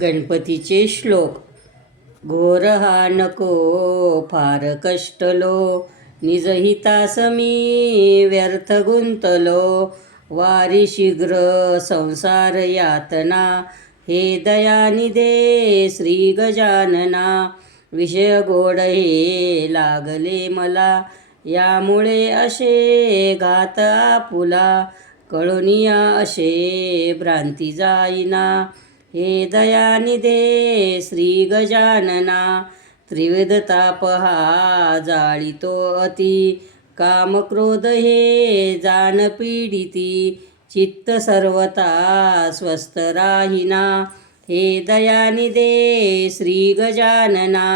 गणपतीचे श्लोक. घोर हा नको फार कष्टलो, निजहितासमी व्यर्थ गुंतलो. वारी शीघ्र संसार यातना, हे दयानिधे श्री गजानना. विषय गोड हे लागले मला, यामुळे असे घात आपुला. कळुनिया असे भ्रांती जाईना, हे दयानिधे श्री गजानना. त्रिविध ताप हा जाळीतो अति, काम क्रोध हे जाण पीडिती. चित्त सर्वता स्वस्थ राहिना, हे दयानिधे श्री गजानना.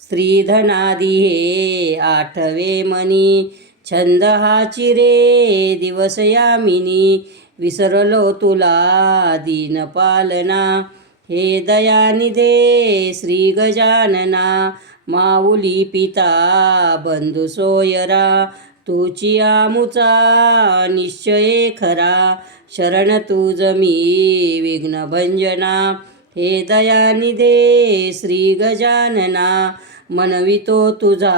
स्त्रीधनादी हे आठवे मनी, छंद हा चिरे दिवस यामिनी. विसरलो तुला दीनपालना, हे दयानिधे श्री गजानना. माऊली पिता बंधू सोयरा, तुची आमुचा निश्चय खरा. शरण तुझ मी विघ्नभंजना, हे दयानिधे श्री गजानना. मनवितो तुझा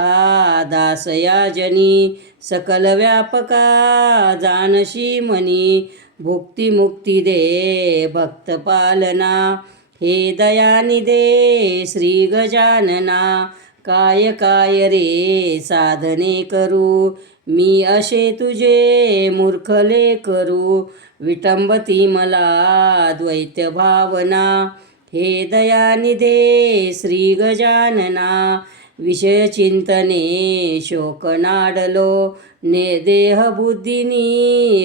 दास याजनी, सकल व्यापका जानशी मनी. भुक्ती मुक्ती दे भक्त पालना, हे दयानिधे श्री गजानना. काय काय रे साधने करू, मी असे तुझे मूर्खले करू. विटंबती मला द्वैत भावना, हे दयानिधे श्री गजानना. विषय चिंतने शोक नाडलो, देहबुद्धीनी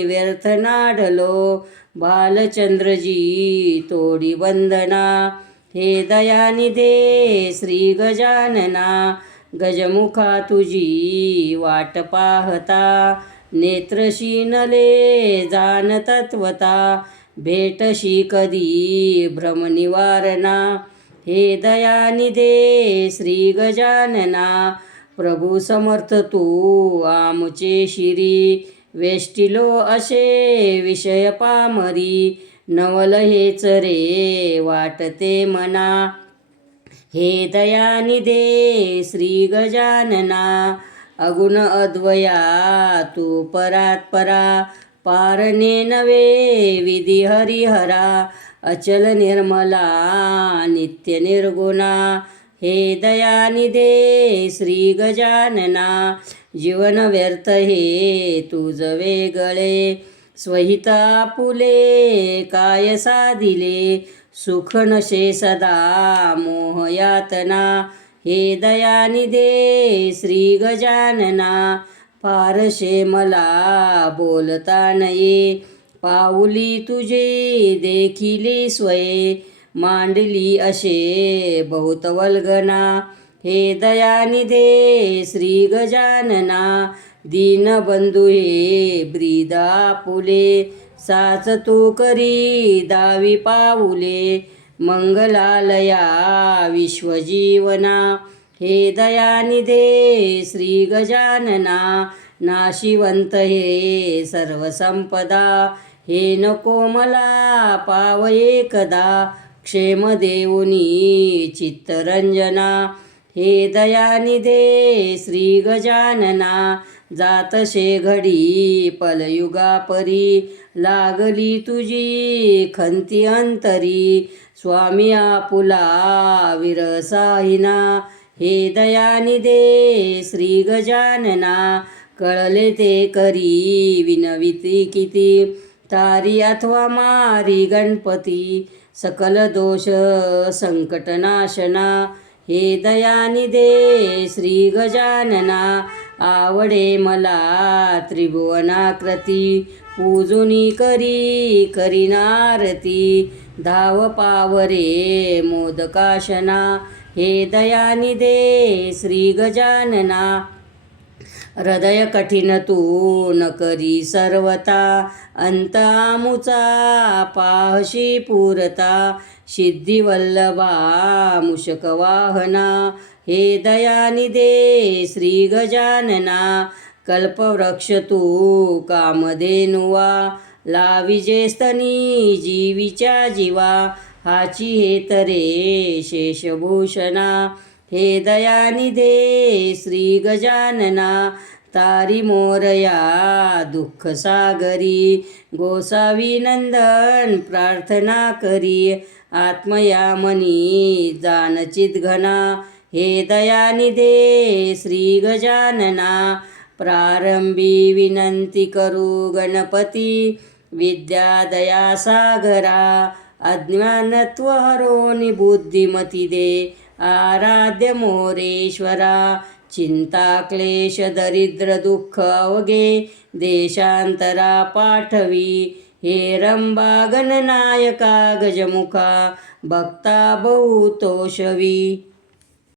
व्यर्थ नाडलो. बालचंद्रजी तोडी बंधना, हे दयानिधे श्री गजानना. गजमुखा तुझी वाट पाहता, नेत्रशीनले जाण तत्वता. भेटशी कधी भ्रमनिवारणा, हे दयानिधे श्री गजानना. प्रभू समर्थ तू आमुचे शिरी, वेष्टिलो असे विषय पामरी. नवल हेच रे वाटते मना, हे दयानिधे श्री गजानना. अगुण अद्वया तू परात परा, पारणे नवे विधी हरिहरा. अचल निर्मला नित्य निर्गुणा, हे दयानिधे श्री गजानना. जीवन व्यर्थ हे तुझ वेगळे, स्वहित आपुले काय साधिले. सुख नशे सदा मोह यातना, हे दयानिधे श्री गजानना. फारशे मला बोलता नये, पाऊली तुझे देखिले स्वये. मांडली असे बहुत वल्गना, हे दयानिधे श्री गजानना. दीनबंधू हे ब्रीद आपुले, साच तू करी दावी पाऊले. मंगलालया विश्वजीवना, हे दयानिधे श्री गजानना. नाशिवंत हे सर्व संपदा, हे नको मला पाव एकदा. क्षेम देऊनी चित्तरंजना, हे दयानिधे श्री गजानना. जातशे घडी पलयुगा परी, लागली तुझी खंती अंतरी. स्वामी आपुला विरसाहिना, हे दयानिधे श्री गजानना. कळले ते करी विनविती किती, तारी अथवा मारी गणपती. सकल दोष संकटनाशना, हे दयानिधे श्री गजानना. आवडे मला त्रिभुवनाकृती, पूजुनी करी करीनारती. धाव पावरे मोदकाशना, हे दयानिधे श्री गजानना. हृदय कठीण तू न करी सर्वता, अंत आमुचा पाहशी पुरता. सिद्धिवल्लभा मूषक वाहना, हे दयानिधे श्री गजानना. कल्पवृक्ष तू कामधेनुवा, लाविजे स्तनी जीवीच्या जीवा. हाची हे तरे शेषभूषणा, हे दयानिधे श्री गजानना, तारी मोरया दुःख सागरी, गोसावी नंदन प्रार्थना करी, आत्मया मनी जानचित घना, हे दयानिधे श्री गजानना, प्रारंभी विनंती करू गणपती, विद्या दया सागरा, अज्ञानत्व हरोनी बुद्धिमती दे, आराध्य मोरेश्वरा, चिंता क्लेश दरिद्र दुःख अवघे, देशांतरा पाठवी, हे रंबा गणनायका गजमुखा, भक्ता बहुतोषवी.